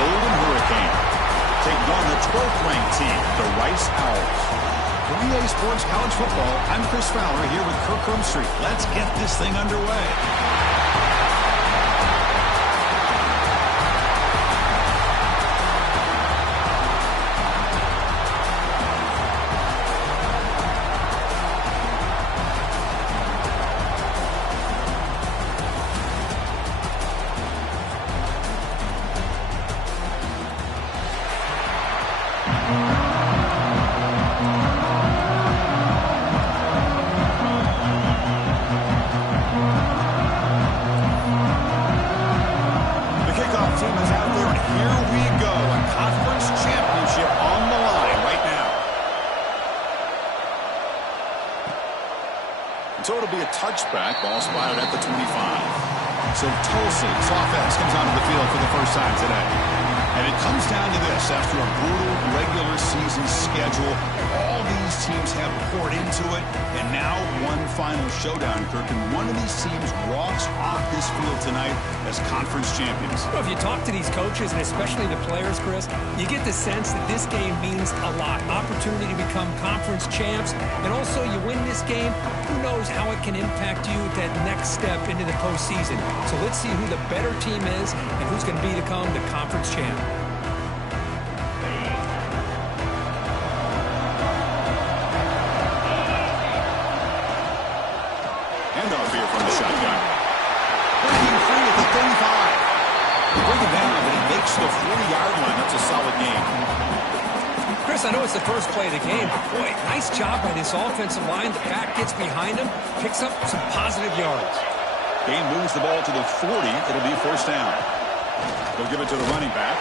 Golden Hurricane taking on the 12th-ranked team, the Rice Owls. For EA Sports College Football, I'm Chris Fowler here with Kirk Street. Let's get this thing underway. So it'll be a touchback, ball spotted at the 25. So Tulsa's offense comes onto the field for the first time today. And it comes down to this. After a brutal regular season schedule, all these teams have poured into it. And now one final showdown, Kirk. And one of these teams walks off this field tonight as conference champions. Well, if you talk to these coaches, and especially the players, Chris, you get the sense that this game means a lot. Opportunity to become conference champs. And also, you win this game, who knows how it can impact you at that next step into the postseason. So let's see who the better team is and who's going to become the conference champ. Handoff here from the shotgun. Breaking free at the 35. They bring him down, but he makes the 40-yard line. That's a solid game. Chris, I know it's the first play of the game, but boy, nice job by this offensive line. The back gets behind him, picks up some positive yards. Gain moves the ball to the 40. It'll be a first down. They'll give it to the running back.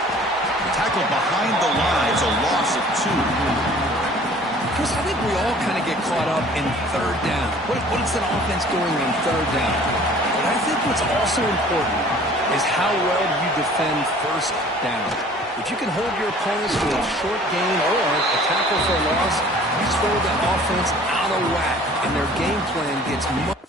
Tackle behind the line. It's a loss of 2. Chris, I think we all kind of get caught up in third down. What is that offense doing on third down? But I think what's also important is how well do you defend first down. If you can hold your opponents to a short gain or a tackle for a loss, you throw the offense out of whack, and their game plan gets much.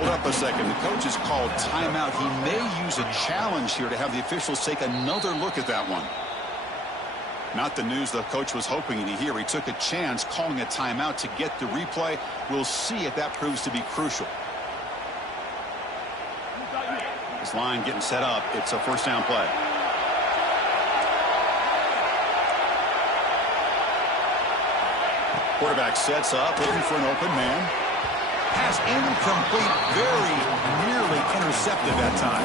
Hold up a second. The coach has called timeout. He may use a challenge here to have the officials take another look at that one. Not the news the coach was hoping to hear. He took a chance calling a timeout to get the replay. We'll see if that proves to be crucial. This line getting set up. It's a first down play. Quarterback sets up, looking for an open man. Pass incomplete, very nearly intercepted that time.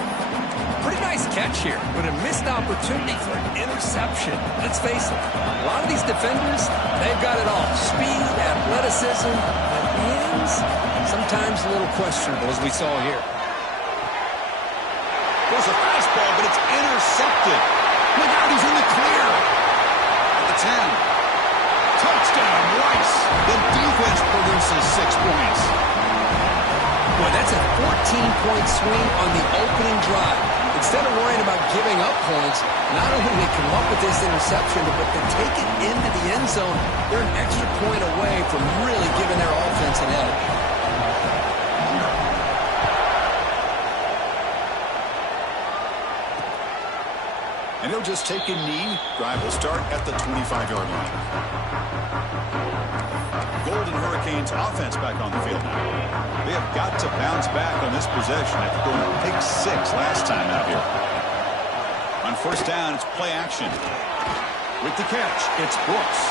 Pretty nice catch here, but a missed opportunity for an interception. Let's face it, a lot of these defenders, they've got it all. Speed, athleticism, but hands, sometimes a little questionable, as we saw here. There's a fastball, but it's intercepted. Look out, he's in the clear. At the 10. Touchdown, Rice. The defense produces 6 points. Boy, that's a 14-point swing on the opening drive. Instead of worrying about giving up points, not only do they come up with this interception, but to take it into the end zone, they're an extra point away from really giving their offense an edge. And he'll just take a knee. Drive will start at the 25-yard line. Golden Hurricanes offense back on the field now. They have got to bounce back on this possession after going a pick 6 last time out here. On first down, it's play action. With the catch, it's Brooks.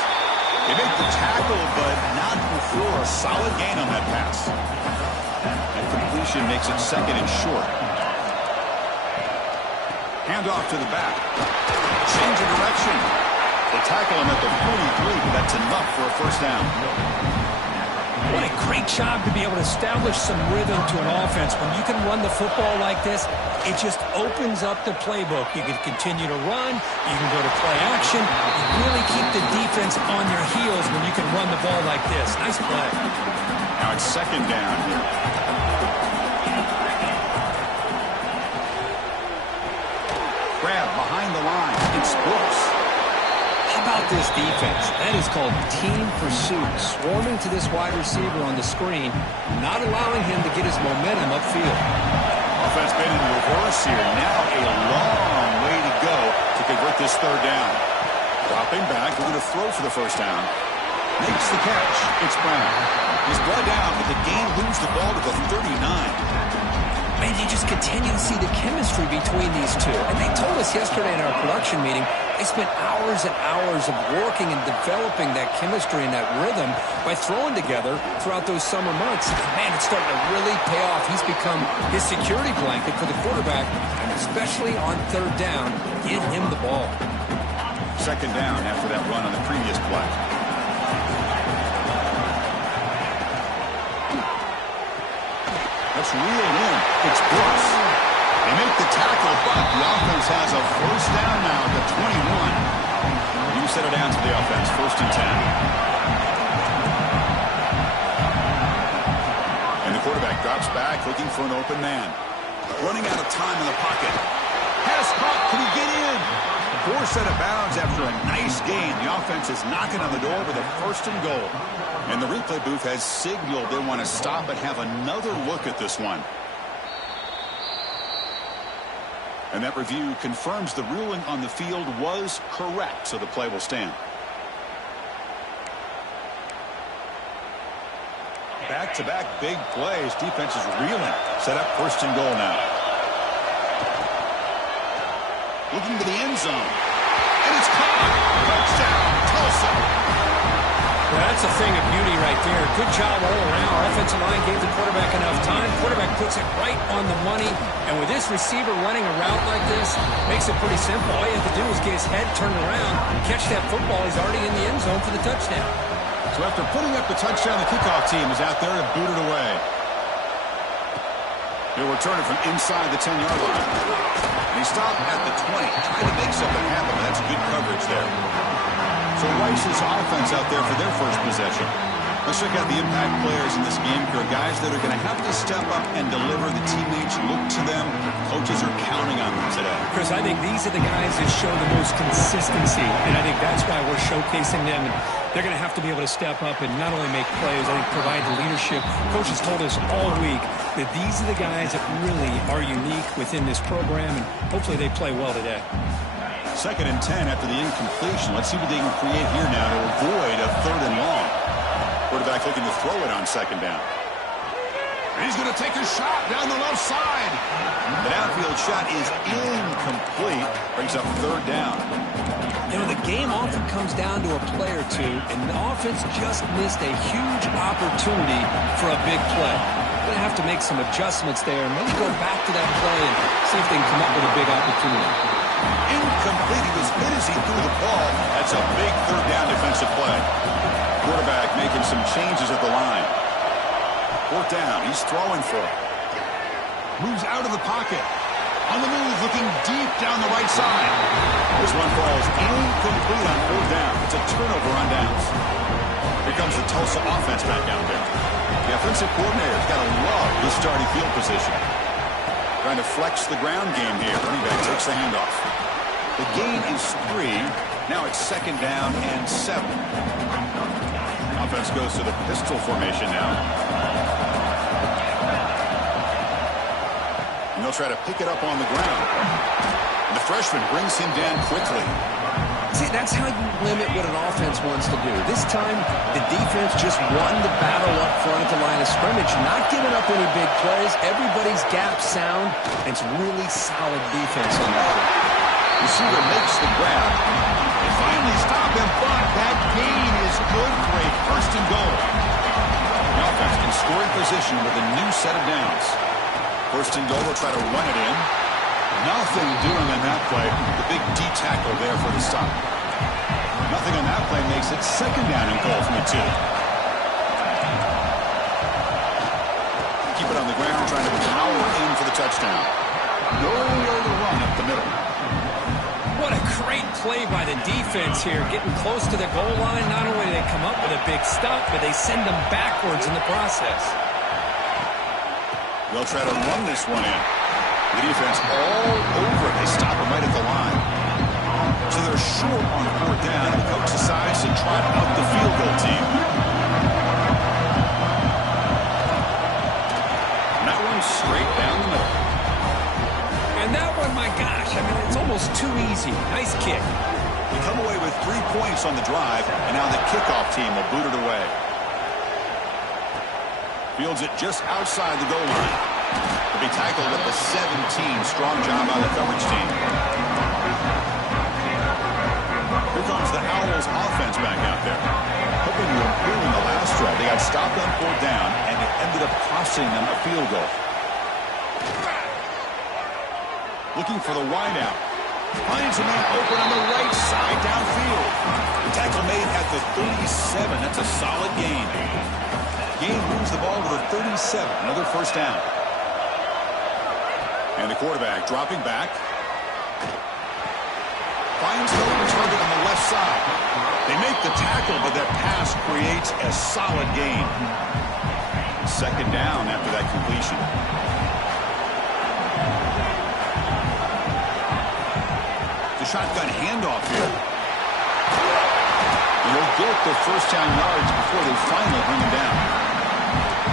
They make the tackle, but not before a solid gain on that pass. That completion makes it second and short. Handoff to the back. Change of direction. They tackle him at the 43, but that's enough for a first down. What a great job to be able to establish some rhythm to an offense. When you can run the football like this, it just opens up the playbook. You can continue to run. You can go to play action. You really keep the defense on their heels when you can run the ball like this. Nice play. Now it's second down here. Grab behind the line. It's Brooks. How about this defense? That is called team pursuit. Swarming to this wide receiver on the screen, not allowing him to get his momentum upfield. Offense been in reverse here. Now a long this third down. Dropping back, we're going to throw for the first down. Makes the catch. It's Brown. He's brought down, but the game moves the ball to the 39. And you just continue to see the chemistry between these two. And they told us yesterday in our production meeting, they spent hours and hours of working and developing that chemistry and that rhythm by throwing together throughout those summer months. Man, it's starting to really pay off. He's become his security blanket for the quarterback, and especially on third down, give him the ball. Second down after that run on the previous play. Let's reel in. It's Brooks. They make the tackle, but the offense has a first down now at the 21. You set it down to the offense. First and 10. And the quarterback drops back, looking for an open man. Running out of time in the pocket. Has caught. Can he get in? Forced out of bounds after a nice gain. The offense is knocking on the door with a first and goal. And the replay booth has signaled they want to stop and have another look at this one. And that review confirms the ruling on the field was correct, so the play will stand. Back-to-back big plays. Defense is reeling. Set up first and goal now. Looking to the end zone. And it's caught. Touchdown, Tulsa. Well, that's a thing of beauty right there. Good job all around. Offensive line gave the quarterback enough time. Quarterback puts it right on the money. And with this receiver running a route like this, makes it pretty simple. All you have to do is get his head turned around, catch that football. He's already in the end zone for the touchdown. So after putting up the touchdown, the kickoff team is out there to boot it away. He'll return it from inside the 10-yard line. And he stopped at the 20, trying to make something happen. That's good coverage there. So Rice's offense out there for their first possession. Let's check out the impact players in this game here. Guys that are going to have to step up and deliver. The teammates look to them. Coaches are counting on them today. Chris, I think these are the guys that show the most consistency, and I think that's why we're showcasing them. And they're going to have to be able to step up and not only make plays, I think provide the leadership. Coaches told us all week that these are the guys that really are unique within this program, and hopefully they play well today. Second and 10 after the incompletion. Let's see what they can create here now to avoid a third and long. Quarterback looking to throw it on second down. And he's going to take a shot down the left side. The downfield shot is incomplete. Brings up third down. You know, the game often comes down to a play or two, and the offense just missed a huge opportunity for a big play. Going to have to make some adjustments there and maybe go back to that play and see if they can come up with a big opportunity. Incomplete. He was hit as he threw the ball. That's a big third down defensive play. Quarterback making some changes at the line. Fourth down. He's throwing for it. Moves out of the pocket. On the move, looking deep down the right side. This one falls incomplete on fourth down. It's a turnover on downs. Here comes the Tulsa offense back out there. The offensive coordinator's got to love this starting field position. Trying to flex the ground game here. Running back takes the handoff. The gain is 3. Now it's second down and 7. Offense goes to the pistol formation now. And they'll try to pick it up on the ground. And the freshman brings him down quickly. See, that's how you limit what an offense wants to do. This time, the defense just won the battle up front at the line of scrimmage, not giving up any big plays. Everybody's gap sound. It's really solid defense on that one. Receiver makes the grab. They finally stop him, but that gain is good for a first and goal. The offense in scoring position with a new set of downs. First and goal, they'll try to run it in. Nothing doing on that play. The big D tackle there for the stop. Nothing on that play makes it second down and goal from the 2. Keep it on the ground, trying to power in for the touchdown. Nowhere to run up the middle. What a great play by the defense here, getting close to the goal line. Not only do they come up with a big stop, but they send them backwards in the process. They'll try to run this one in. The defense all over it. They stop him right at the line. So they're short on fourth down. The coach decides to trot out the field goal team. And that one straight down the middle. And that one, my gosh, I mean, it's almost almost too easy. Nice kick. They come away with 3 points on the drive, and now the kickoff team will boot it away. Fields it just outside the goal line. To be tackled at the 17. Strong job by the coverage team. Here comes the Owls offense back out there. Hoping to improve in the last drive. They got stopped on 4th down, and it ended up costing them a field goal. Looking for the wideout. Finds a man open on the right side downfield. The tackle made at the 37. That's a solid gain. Gain moves the ball to the 37. Another first down. And the quarterback dropping back. Finds an open target on the left side. They make the tackle, but that pass creates a solid gain. 2nd down after that completion. The shotgun handoff here. And he'll get the first down yards before they finally bring him down.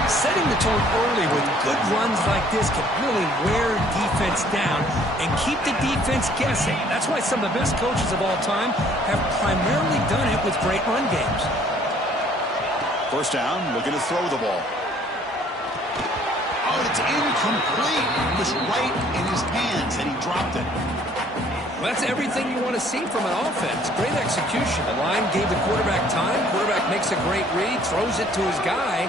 Setting the tone early with good runs like this can really wear defense down and keep the defense guessing. That's why some of the best coaches of all time have primarily done it with great run games. First down, looking to throw the ball. Oh, it's incomplete. It was right in his hands, and he dropped it. Well, that's everything you want to see from an offense. Great execution. The line gave the quarterback time. Quarterback makes a great read, throws it to his guy,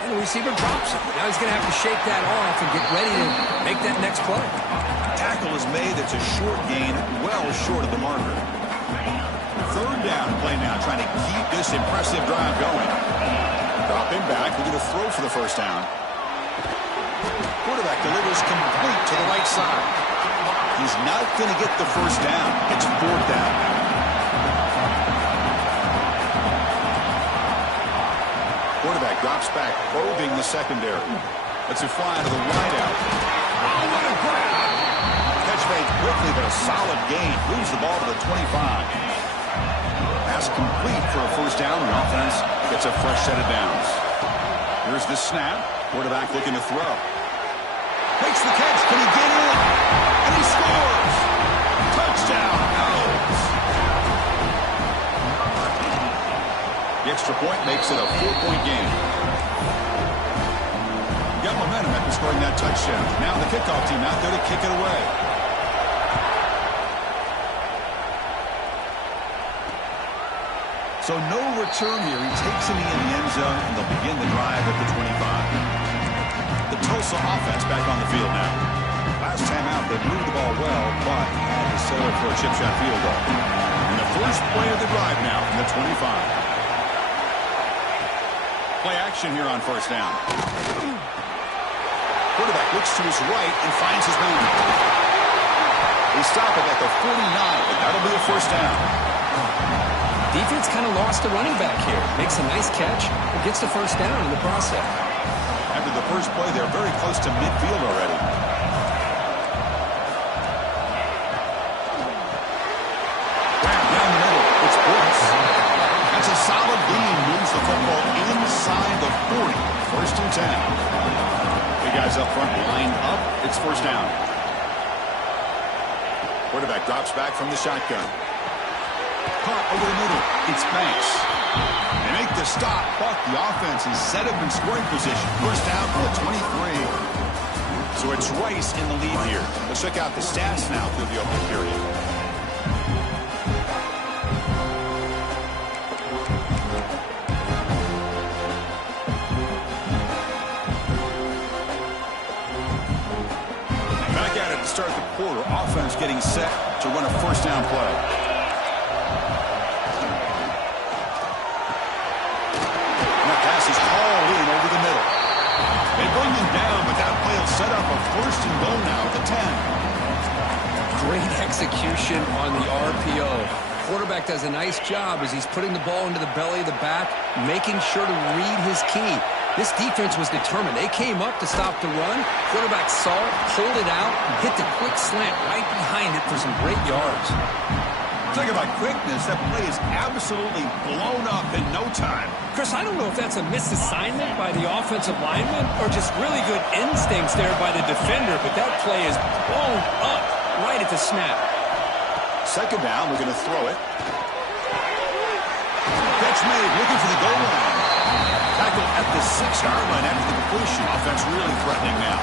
and the receiver drops it. Now he's going to have to shake that off and get ready to make that next play. Tackle is made. That's a short gain, well short of the marker. 3rd down play now, trying to keep this impressive drive going. Dropping back, we're going to throw for the first down. Quarterback delivers complete to the right side. He's not going to get the first down. It's 4th down. Quarterback drops back, probing the secondary. Lets it fly to the wideout. Oh, what a grab! Catch made quickly, but a solid gain. Moves the ball to the 25. Pass complete for a first down. The offense gets a fresh set of downs. Here's the snap. Quarterback looking to throw. Makes the catch. Can he get in? And he scores! Touchdown, Owls! The extra point makes it a 4-point game. Got momentum after scoring that touchdown. Now the kickoff team out there to kick it away. So no return here. He takes it in the end zone, and they'll begin the drive at the 25. The Tulsa offense back on the field now. Last time out, they moved the ball well, but had to settle for a chip shot field goal. And the first play of the drive now from the 25. Play action here on first down. Quarterback looks to his right and finds his man. They stop it at the 49, but that'll be a first down. Defense kind of lost the running back here. Makes a nice catch and gets the first down in the process. After the first play, they're very close to midfield already. Grab down the middle. It's Brooks. That's a solid gain. Moves the football inside the 40. 1st and 10. Big guys up front lined up. It's first down. Quarterback drops back from the shotgun. Caught over the middle. It's Banks. They make the stop, but the offense is set up in scoring position. First down from the 23. So it's Rice in the lead here. Let's check out the stats now through the opening period. Back at it to start the quarter. Offense getting set to run a first down play. Is hauled in over the middle. They bring him down, but that play will set up a 1st and goal now at the 10. Great execution on the RPO. Quarterback does a nice job as he's putting the ball into the belly of the back, making sure to read his key. This defense was determined. They came up to stop the run. Quarterback saw it, pulled it out, and hit the quick slant right behind it for some great yards. Talk about quickness. That play is absolutely blown up in no time. Chris, I don't know if that's a misassignment by the offensive lineman or just really good instincts there by the defender, but that play is blown up right at the snap. Second down, we're going to throw it. Catch made, looking for the goal line. Tackle at the 6-yard line after the completion. Offense really threatening now.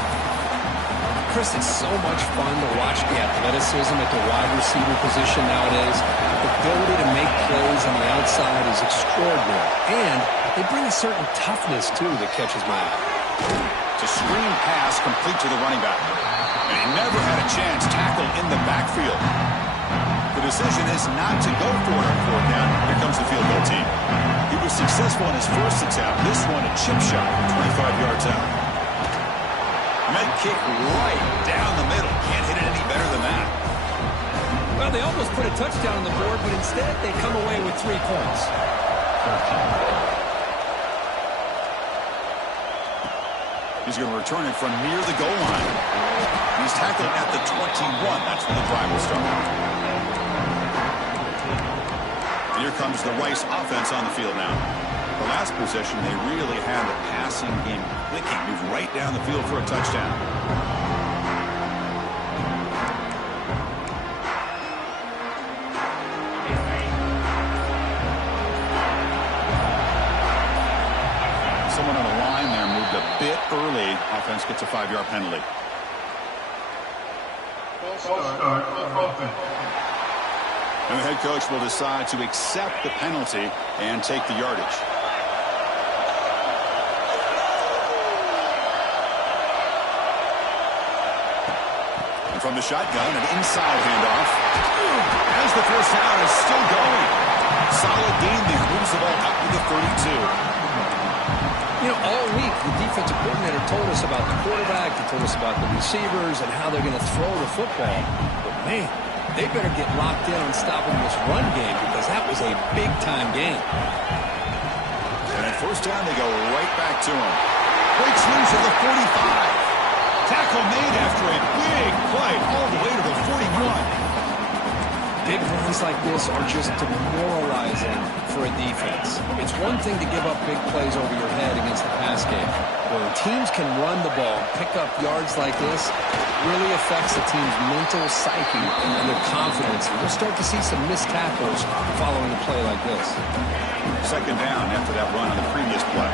Chris, it's so much fun to watch the athleticism at the wide receiver position nowadays. The ability to make plays on the outside is extraordinary. And they bring a certain toughness, too, that catches my eye. It's a screen pass complete to the running back. And he never had a chance. Tackle in the backfield. The decision is not to go for it on fourth down. Here comes the field goal team. He was successful in his first attempt. This one, a chip shot, 25 yards out. Med kick right down the middle. Can't hit it any better than that. Well, they almost put a touchdown on the board, but instead they come away with 3 points. He's going to return it from near the goal line. He's tackled at the 21. That's where the drive will start. Here comes the Rice offense on the field now. The last possession, they really had the passing game clicking. Move right down the field for a touchdown. Someone on the line there moved a bit early. Offense gets a 5-yard penalty. And the head coach will decide to accept the penalty and take the yardage. And from the shotgun, an inside handoff. As the first down is still going. Solid gain there. Moves the ball up to the 32. You know, all week, the defensive coordinator told us about the quarterback, he told us about the receivers and how they're going to throw the football. But, man, they better get locked in on stopping this run game because that was a big-time game. And at first down, they go right back to him. Breaks loose at the 45. Tackle made after a big play all the way to the 41. Big runs like this are just demoralizing for a defense. It's one thing to give up big plays over your head against the pass game. When teams can run the ball, pick up yards like this, it really affects the team's mental psyche and their confidence. And we'll start to see some missed tackles following a play like this. Second down after that run on the previous play.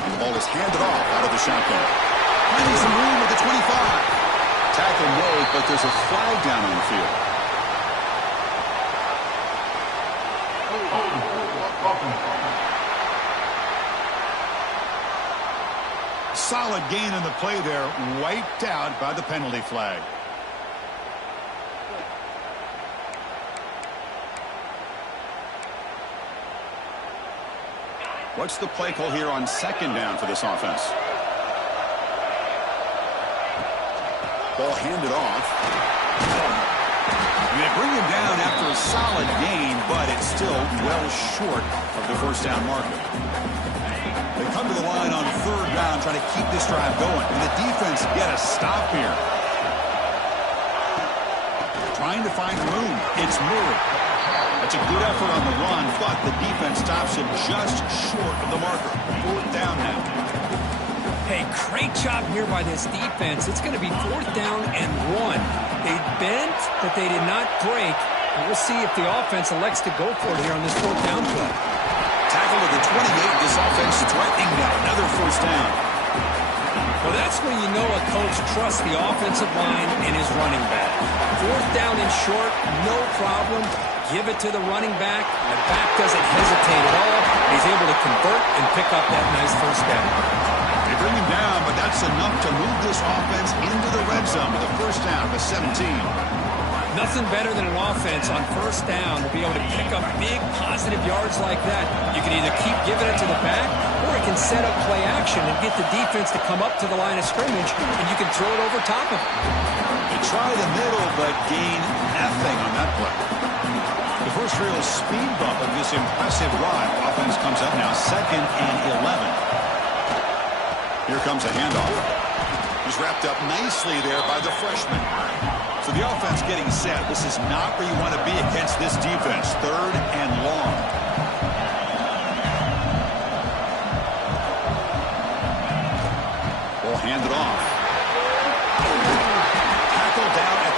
And the ball is handed off out of the shotgun. Finding some room at the 25. Tackle made, but there's a flag down on the field. Solid gain in the play there, wiped out by the penalty flag. What's the play call here on second down for this offense? Ball handed off. And they bring him down after a solid gain, but it's still well short of the first down marker. They come to the line on third down, trying to keep this drive going. And the defense get a stop here. Trying to find room. It's Murray. That's a good effort on the run, but the defense stops him just short of the marker. Fourth down now. Hey, great job here by this defense. It's going to be 4th down and 1. They bent, but they did not break. And we'll see if the offense elects to go for it here on this 4th down play. Tackle at the 28. This offense threatening now. Another first down. Well, that's when you know a coach trusts the offensive line and his running back. 4th down and short, no problem. Give it to the running back. The back doesn't hesitate at all. He's able to convert and pick up that nice first down. They bring him down, but that's enough to move this offense into the red zone with a first down to 17. Nothing better than an offense on first down to be able to pick up big positive yards like that. You can either keep giving it to the back, or it can set up play action and get the defense to come up to the line of scrimmage, and you can throw it over top of it. They try the middle, but gain nothing on that play. The first real speed bump of this impressive run. Offense comes up now 2nd and 11. Here comes a handoff. He's wrapped up nicely there by the freshman. So the offense getting set. This is not where you want to be against this defense. 3rd and long. Ball handed off.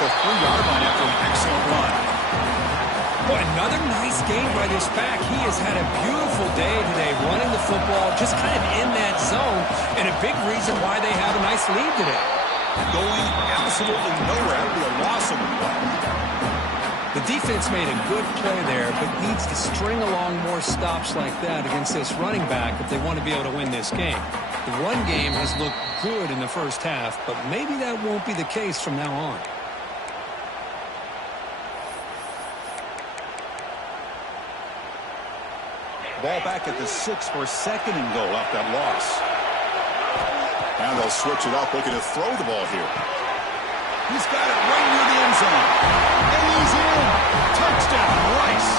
the 3-yard line after an excellent run. Well, another nice game by this back. He has had a beautiful day today running the football, just kind of in that zone, and a big reason why they have a nice lead today. Going absolutely nowhere. That would be a loss of the play. The defense made a good play there, but needs to string along more stops like that against this running back if they want to be able to win this game. The run game has looked good in the first half, but maybe that won't be the case from now on. Ball back at the 6 for 2nd and goal off that loss. Now they'll switch it up, looking to throw the ball here. He's got it right near the end zone. And he's in. Touchdown, Rice.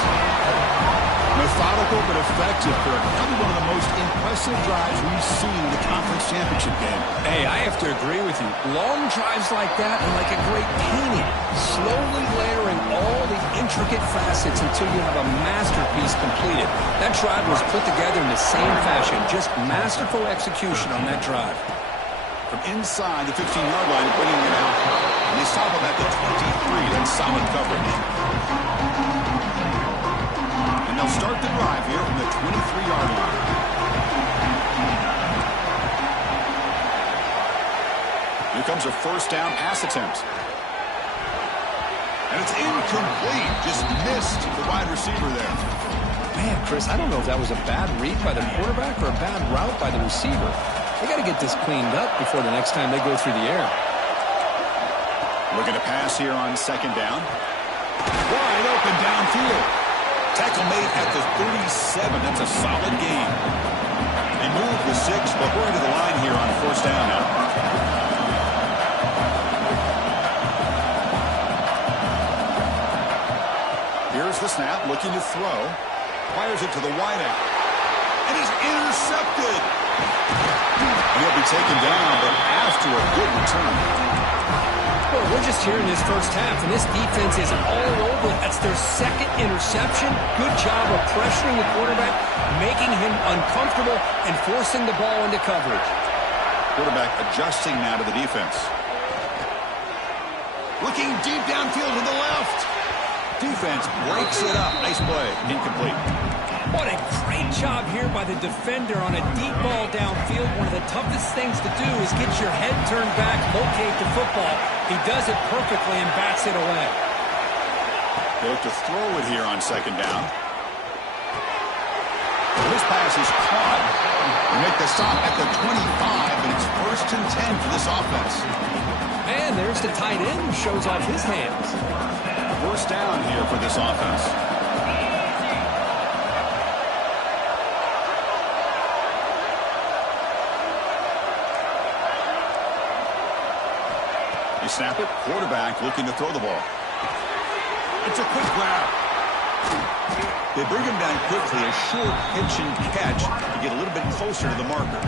Methodical but effective for probably one of the most impressive drives we've seen in the conference championship game. Hey, I have to agree with you. Long drives like that are like a great painting. Slowly layering all the intricate facets until you have a masterpiece completed. That drive was put together in the same fashion. Just masterful execution on that drive. From inside the 15-yard line, bringing it out. And they stop him at the 23. That's solid coverage. And they'll start the drive here from the 23-yard line. Here comes a first down pass attempt. And it's incomplete. Just missed the wide receiver there. Man, Chris, I don't know if that was a bad read by the quarterback or a bad route by the receiver. They got to get this cleaned up before the next time they go through the air. Looking to pass here on 2nd down. Wide open downfield. Tackle made at the 37. That's a solid gain. They move the 6, but we're into the line here on 1st down now. Here's the snap, looking to throw. Fires it to the wideout. And he's intercepted. And he'll be taken down, but after a good return. Well, we're just here in this first half, and this defense is all over. That's their 2nd interception. Good job of pressuring the quarterback, making him uncomfortable, and forcing the ball into coverage. Quarterback adjusting now to the defense. Looking deep downfield to the left. Defense breaks it up. Nice play. Incomplete. What a great job here by the defender on a deep ball downfield. One of the toughest things to do is get your head turned back, locate the football. He does it perfectly and bats it away. They look to throw it here on 2nd down. This pass is caught. They make the stop at the 25, and it's 1st and 10 for this offense. And there's the tight end who shows off his hands. 1st down here for this offense. They snap it. Quarterback looking to throw the ball. It's a quick grab. They bring him down quickly. A short pitch and catch to get a little bit closer to the marker.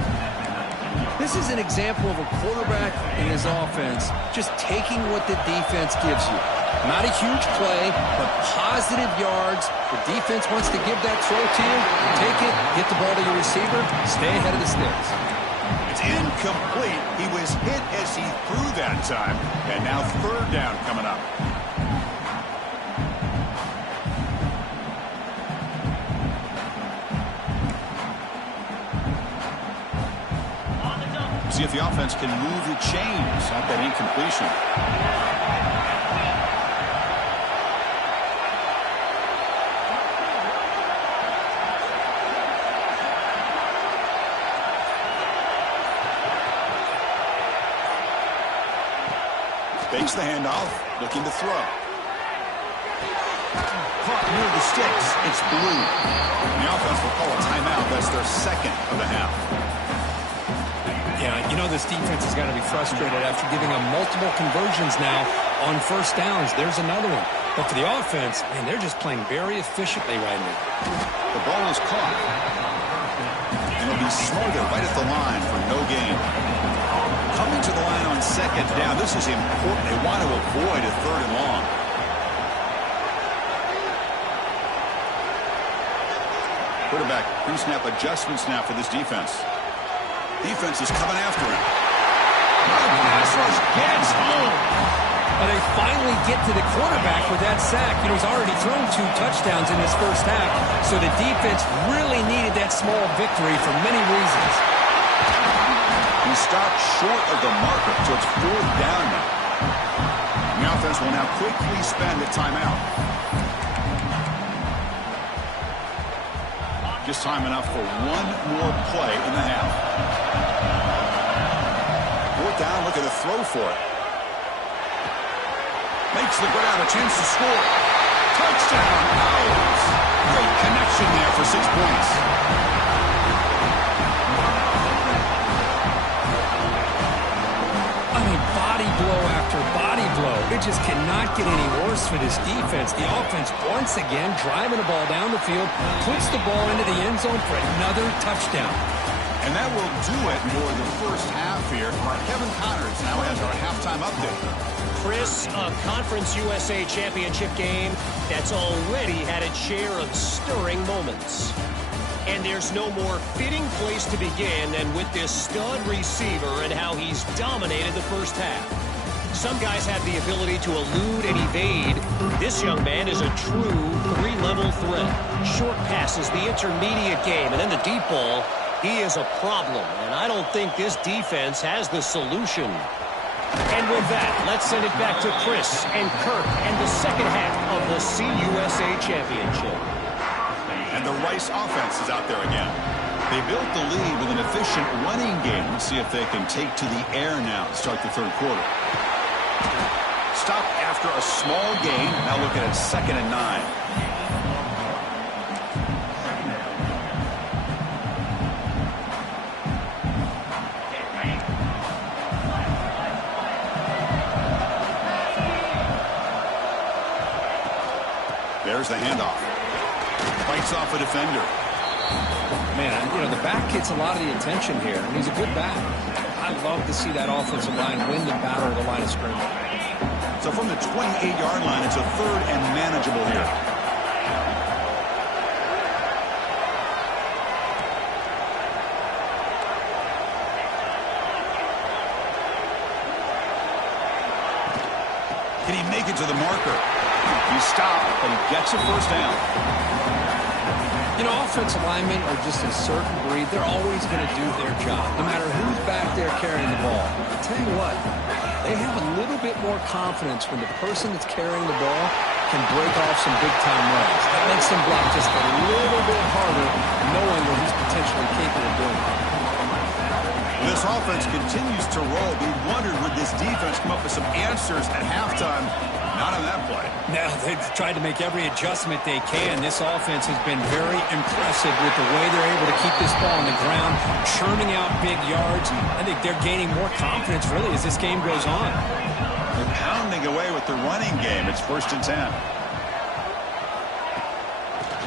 This is an example of a quarterback in his offense just taking what the defense gives you. Not a huge play, but positive yards. The defense wants to give that throw to you. Take it, get the ball to your receiver, stay ahead of the sticks. It's incomplete. He was hit as he threw that time. And now 3rd down coming up. See if the offense can move the chains at that incompletion. Fakes the handoff, looking to throw. Caught near the sticks. It's blue. The offense will call a timeout. That's their 2nd of the half. Yeah, you know this defense has got to be frustrated after giving them multiple conversions now on 1st downs. There's another one. But for the offense, man, they're just playing very efficiently right now. The ball is caught. And it'll be smothered right at the line for no gain. Coming to the line on 2nd down. This is important. They want to avoid a 3rd and long. Quarterback pre-snap adjustments now for this defense. Defense is coming after him. Pass rush gets home. And they finally get to the quarterback with that sack. You know, he's already thrown 2 touchdowns in his first half, so the defense really needed that small victory for many reasons. He stopped short of the marker, so it's 4th down now. The offense will now quickly spend a timeout. Just time enough for one more play in the half. 4th down, look at the throw for it. Makes the ground, a chance to score. Touchdown, Owls! Great connection there for 6 points. I mean, body blow after body blow. It just cannot get any worse for this defense. The offense, once again, driving the ball down the field, puts the ball into the end zone for another touchdown. And that will do it for the first half here. Kevin Connors now has our halftime update. Chris, a Conference USA Championship game that's already had its share of stirring moments. And there's no more fitting place to begin than with this stud receiver and how he's dominated the first half. Some guys have the ability to elude and evade. This young man is a true 3-level threat. Short passes, the intermediate game, and then the deep ball. He is a problem, and I don't think this defense has the solution. And with that, let's send it back to Chris and Kirk and the second half of the CUSA Championship. And the Rice offense is out there again. They built the lead with an efficient running game. Let's see if they can take to the air now to start the 3rd quarter. Stop after a small gain. Now look at it, 2nd and 9. There's the handoff. Fights off a defender. Man, you know, the back gets a lot of the attention here, and he's a good back. I love to see that offensive line win the battle of the line of scrimmage. So from the 28-yard line, it's a 3rd and manageable here. Can he make it to the marker? He stopped, but he gets a first down. You know, offensive linemen are just a certain breed. They're always going to do their job, no matter who's back there carrying the ball. I'll tell you what, they have a little bit more confidence when the person that's carrying the ball can break off some big-time runs. That makes them block just a little bit harder, knowing what he's potentially capable of doing. This offense continues to roll. We wondered, would this defense come up with some answers at halftime? Not on that play. Now, they've tried to make every adjustment they can. This offense has been very impressive with the way they're able to keep this ball on the ground, churning out big yards. I think they're gaining more confidence, really, as this game goes on. They're pounding away with the running game. It's 1st and 10.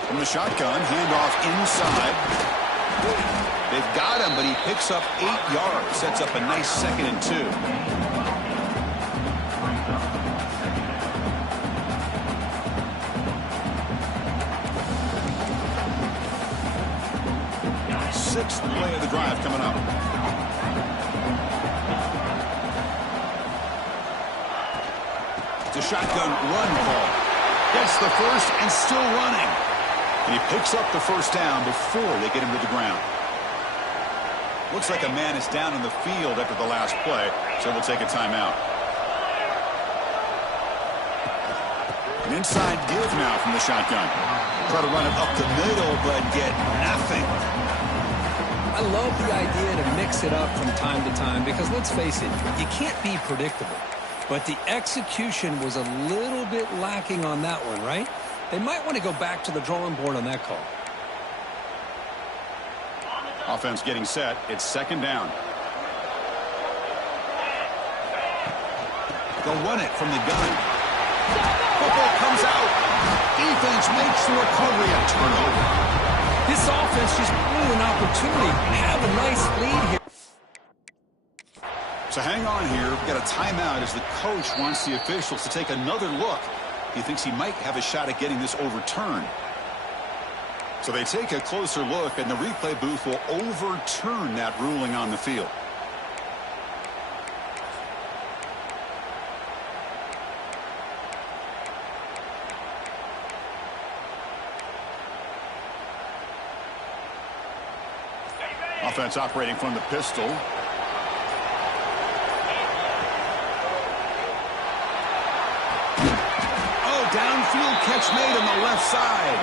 From the shotgun, handoff inside. They've got him, but he picks up 8 yards. Sets up a nice 2nd and 2. Sixth play of the drive coming up. It's a shotgun run call. Gets the first and still running. And he picks up the first down before they get him to the ground. Looks like a man is down in the field after the last play, so we'll take a timeout. An inside give now from the shotgun. Try to run it up the middle, but get nothing. I love the idea to mix it up from time to time because, let's face it, you can't be predictable. But the execution was a little bit lacking on that one, right? They might want to go back to the drawing board on that call. Offense getting set. It's 2nd down. They'll run it from the gun. Football comes out. Defense makes the recovery, a turnover. This offense just blew an opportunity to have a nice lead here. So hang on here. We've got a timeout as the coach wants the officials to take another look. He thinks he might have a shot at getting this overturned. So they take a closer look, and the replay booth will overturn that ruling on the field. Offense operating from the pistol. Oh, downfield catch made on the left side.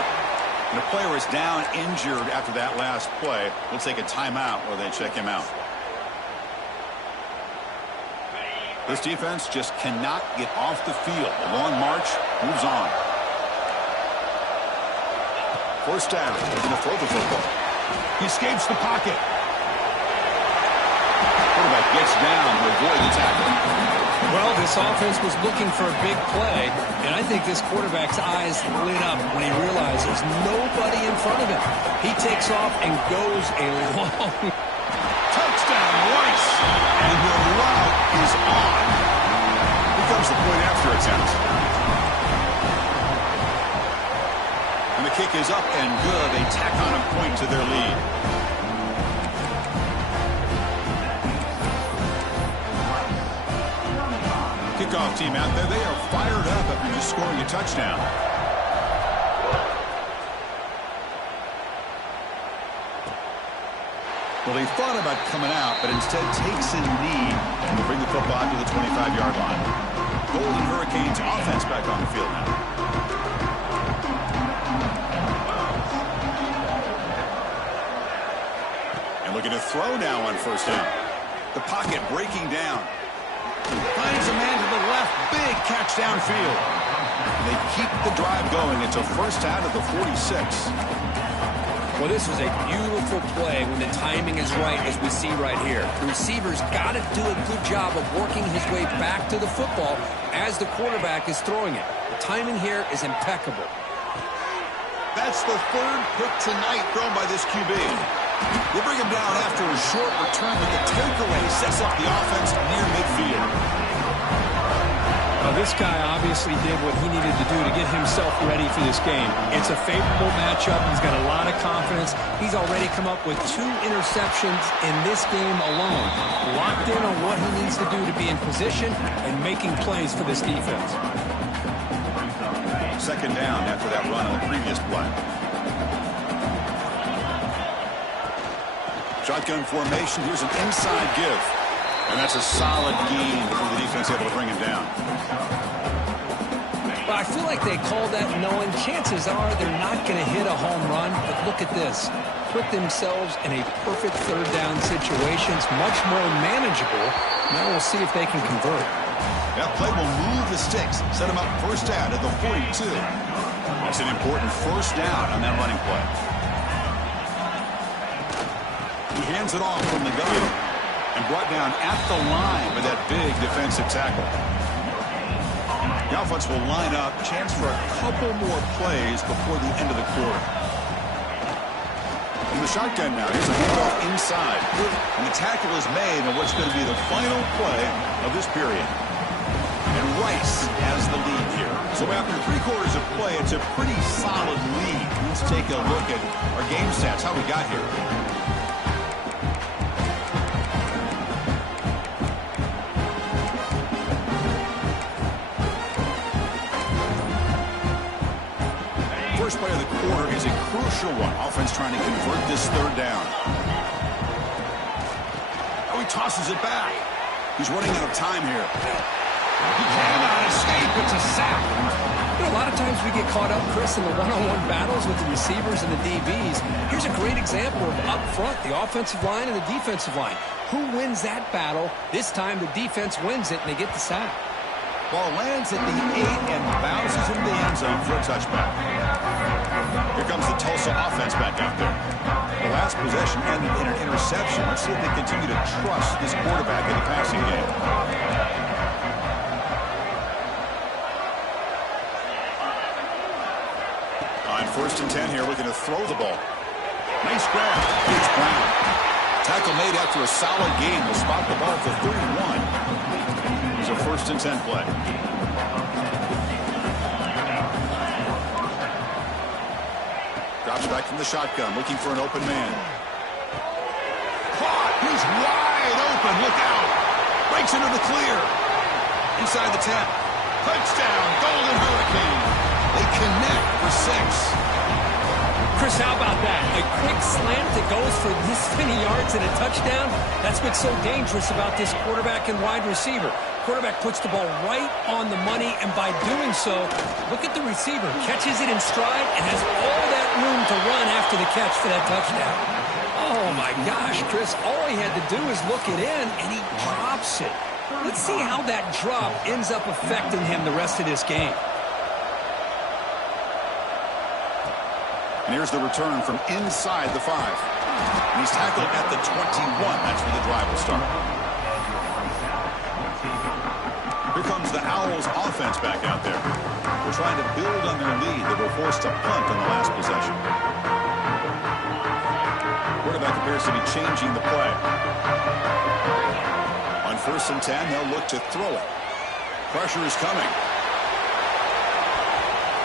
And the player is down injured after that last play. We'll take a timeout while they check him out. This defense just cannot get off the field. A long march moves on. First down. He's going to throw the football. He escapes the pocket. Quarterback gets down to avoid the tackle. Well, this offense was looking for a big play, and I think this quarterback's eyes lit up when he realized there's nobody in front of him. He takes off and goes a long touchdown, Rice. And the route is on. Here comes the point after attempt. And the kick is up and good. They tack on a point to their lead. Kickoff team out there. They are fired up after just scoring a touchdown. Well, he thought about coming out, but instead takes a knee to bring the football to the 25-yard line. Golden Hurricanes offense back on the field now. And looking to throw now on first down. The pocket breaking down. Finds a man to the left. Big catch downfield. They keep the drive going. It's a first down at the 46. Well, this was a beautiful play when the timing is right, as we see right here. The receiver's got to do a good job of working his way back to the football as the quarterback is throwing it. The timing here is impeccable. That's the third pick tonight thrown by this QB. They bring him down after a short return, but the takeaway sets up the offense near midfield. Well, this guy obviously did what he needed to do to get himself ready for this game. It's a favorable matchup. He's got a lot of confidence. He's already come up with 2 interceptions in this game alone. Locked in on what he needs to do to be in position and making plays for this defense. Second down after that run on the previous play. Shotgun formation. Here's an inside give. And that's a solid gain for the defense able to bring him down. Well, I feel like they called that knowing chances are they're not going to hit a home run. But look at this. Put themselves in a perfect third down situation. It's much more manageable. Now we'll see if they can convert. That play will move the sticks. Set them up first down at the 42. That's an important first down on that running play. He hands it off from the gun. And brought down at the line with that big defensive tackle. The offense will line up. Chance for a couple more plays before the end of the quarter. In the shotgun now. Here's a handoff inside. And the tackle is made on what's going to be the final play of this period. And Rice has the lead here. So after 3 quarters of play, it's a pretty solid lead. Let's take a look at our game stats, how we got here. First play of the quarter is a crucial one. Offense trying to convert this third down. Oh, he tosses it back. He's running out of time here. He cannot escape. It's a sack. You know, a lot of times we get caught up, Chris, in the one-on-one battles with the receivers and the DBs. Here's a great example of up front, the offensive line and the defensive line. Who wins that battle? This time the defense wins it, and they get the sack. Ball lands at the 8 and bounces into the end zone for a touchback. Here comes the Tulsa offense back out there. The last possession ended in an interception. Let's see if they continue to trust this quarterback in the passing game. On first and 10 here, looking to throw the ball. Nice grab. Here's Brown. Tackle made after a solid gain. Will spot the ball at the 31. It's a first and 10 play. Drops back from the shotgun, looking for an open man. Caught! He's wide open. Look out! Breaks into the clear. Inside the 10. Touchdown, Golden Hurricane. They connect for 6. Chris, how about that? A quick slant that goes for this many yards and a touchdown. That's what's so dangerous about this quarterback and wide receiver. Quarterback puts the ball right on the money, and by doing so, look at the receiver. Catches it in stride and has all that room to run after the catch for that touchdown. Oh, my gosh, Chris. All he had to do is look it in, and he drops it. Let's see how that drop ends up affecting him the rest of this game. And here's the return from inside the 5. And he's tackled at the 21. That's where the drive will start. Here comes the Owls offense back out there. They're trying to build on their lead. They were forced to punt on the last possession. Quarterback appears to be changing the play. On 1st and 10, they'll look to throw it. Pressure is coming.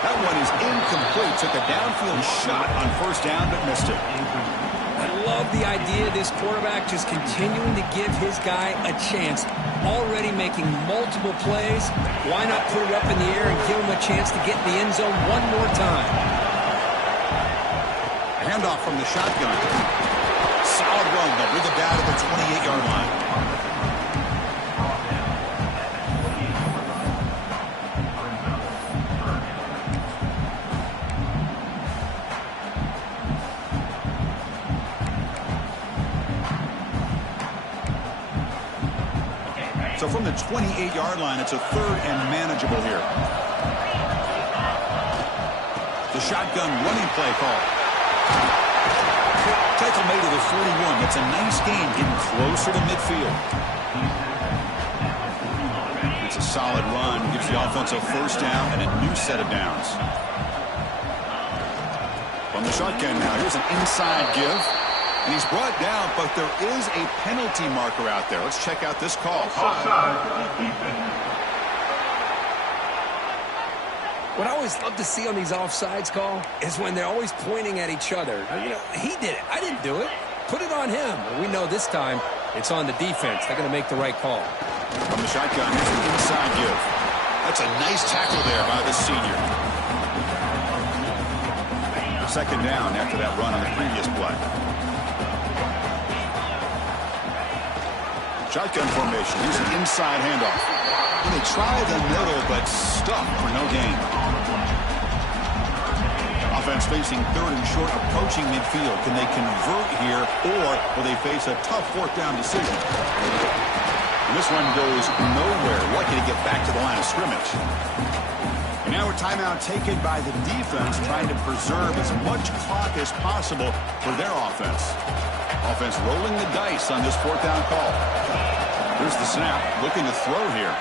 That one is incomplete. Took a downfield shot on 1st down, but missed it. I love the idea of this quarterback just continuing to give his guy a chance. Already making multiple plays. Why not put it up in the air and give him a chance to get in the end zone one more time? Handoff from the shotgun. Solid run. They'll bring it down to the 28-yard line. So from the 28-yard line, it's a 3rd and manageable here. The shotgun running play call. Tackle made to the 41. That's a nice gain, getting closer to midfield. It's a solid run. Gives the offense a 1st down and a new set of downs. From the shotgun now, here's an inside give. And he's brought down, but there is a penalty marker out there. Let's check out this call. What I always love to see on these offsides call is when they're always pointing at each other. You know, he did it. I didn't do it. Put it on him. Well, we know this time it's on the defense. They're going to make the right call. From the shotgun, here's an inside give. That's a nice tackle there by the senior. 2nd down after that run on the previous play. Shotgun formation. Here's an inside handoff. They try the middle, but stuck for no gain. Offense facing 3rd and short, approaching midfield. Can they convert here, or will they face a tough 4th down decision? And this one goes nowhere. Lucky to get back to the line of scrimmage. And now a timeout taken by the defense, trying to preserve as much clock as possible for their offense. Offense rolling the dice on this 4th down call. Here's the snap, looking to throw here.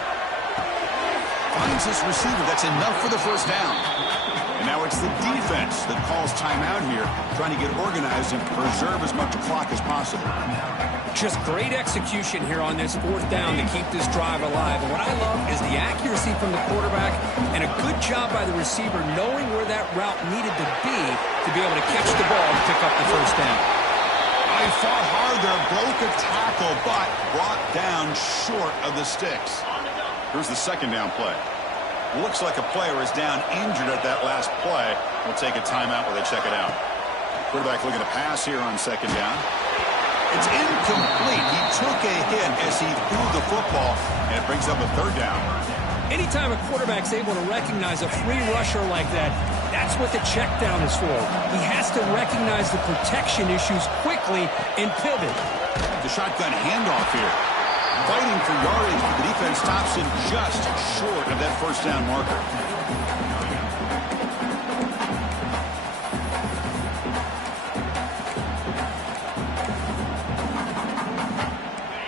Finds this receiver. That's enough for the 1st down. And now it's the defense that calls timeout here, trying to get organized and preserve as much clock as possible. Just great execution here on this 4th down to keep this drive alive. And what I love is the accuracy from the quarterback and a good job by the receiver knowing where that route needed to be able to catch the ball and pick up the 1st down. He fought hard there, broke a tackle, but brought down short of the sticks. Here's the 2nd down play. Looks like a player is down injured at that last play. We'll take a timeout while they check it out. Quarterback looking to pass here on 2nd down. It's incomplete. He took a hit as he threw the football, and it brings up a 3rd down. Anytime a quarterback's able to recognize a free rusher like that, that's what the check down is for. He has to recognize the protection issues quickly and pivot. The shotgun handoff here. Fighting for yardage, but the defense stops him just short of that 1st down marker.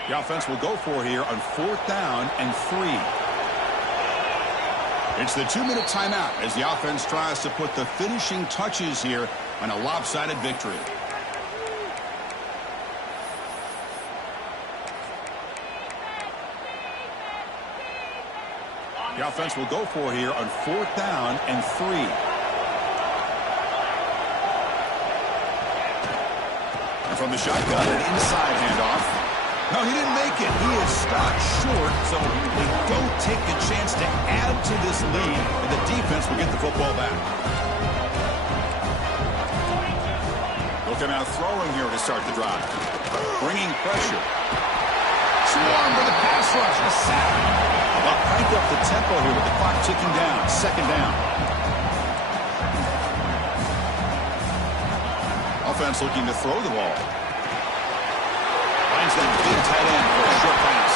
The offense will go for here on 4th down and 3. It's the 2-minute timeout as the offense tries to put the finishing touches here on a lopsided victory. The offense will go for here on 4th down and 3. And from the shotgun, an inside handoff. No, he didn't make it. He is stopped short, so they don't take the chance to add to this lead, and the defense will get the football back. Looking out throwing here to start the drive. Bringing pressure. Swarm with a pass rush. A sack. They'll crank up the tempo here with the clock ticking down. Second down. Offense looking to throw the ball. Finds that big tight end for a short pass.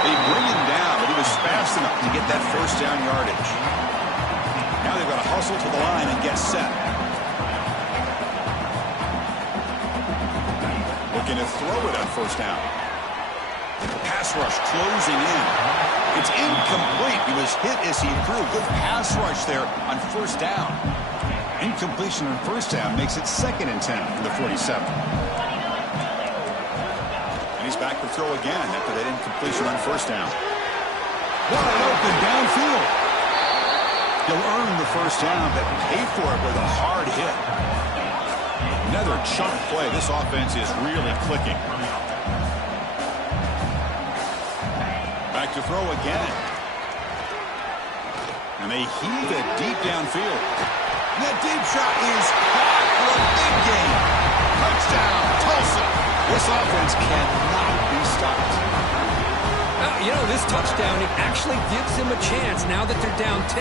They bring him down, but he was fast enough to get that first down yardage. Now they've got to hustle to the line and get set. Looking to throw it on first down. Pass rush closing in. It's incomplete. He was hit as he threw. Good pass rush there on first down. Incompletion on first down makes it 2nd and 10 for the 47. And he's back to throw again after that incompletion on first down. Wide open downfield. He'll earn the first down, but pay for it with a hard hit. Another chunk play. This offense is really clicking. Back to throw again. And they heave it deep downfield. And that deep shot is caught for a big gain. Touchdown, Tulsa. This offense cannot be stopped. You know, this touchdown, it actually gives them a chance now that they're down 10.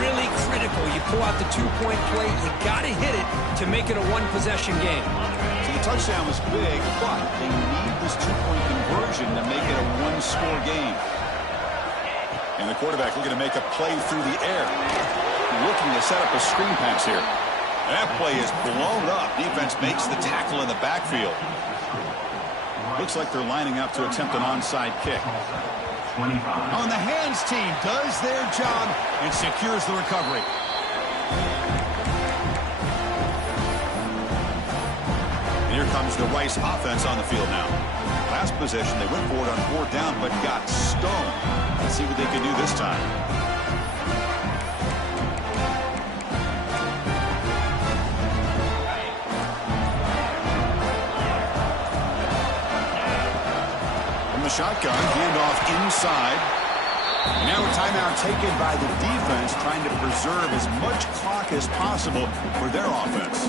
Really critical. You pull out the two-point play. You got to hit it to make it a one-possession game. So the touchdown was big, but they need this two-point conversion to make it a one-score game. And the quarterback looking to make a play through the air. Looking to set up a screen pass here. That play is blown up. Defense makes the tackle in the backfield. Looks like they're lining up to attempt an onside kick. On the hands team does their job and secures the recovery. And here comes the Rice offense on the field now. Last possession, they went for it on fourth down, but got stoned. Let's see what they can do this time. Shotgun, handoff inside. Now a timeout taken by the defense, trying to preserve as much clock as possible for their offense.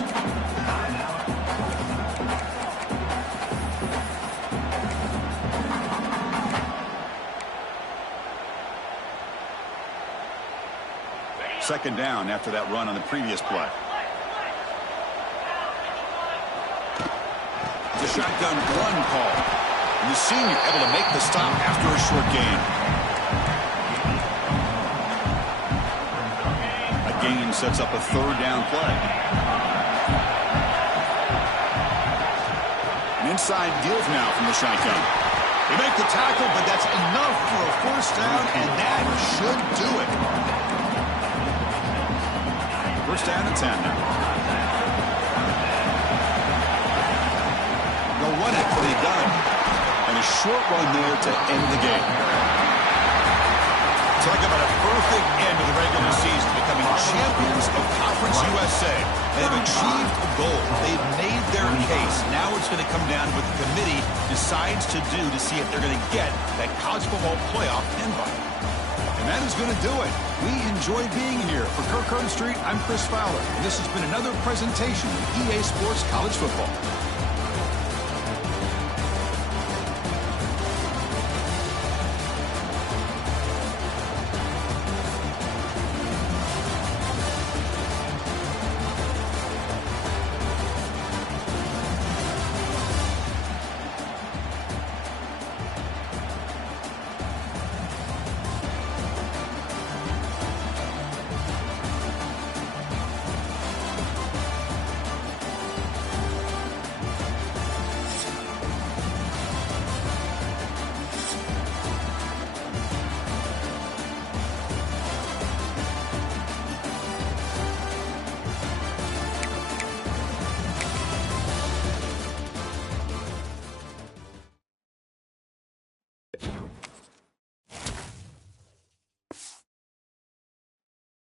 Second down after that run on the previous play. It's a shotgun run call. And the senior able to make the stop after a short gain. A gain sets up a third down play. An inside deal now from the shotgun. They make the tackle, but that's enough for a first down, and that should do it. First down and 10 now. They'll run it till they're done. And a short run there to end the game. Talk about a perfect end to the regular season, becoming champions of Conference USA. They've achieved a goal. They've made their case. Now it's going to come down to what the committee decides to do to see if they're going to get that college football playoff invite. And that is going to do it. We enjoy being here. For Kirk Street, I'm Chris Fowler. And this has been another presentation of EA Sports College Football.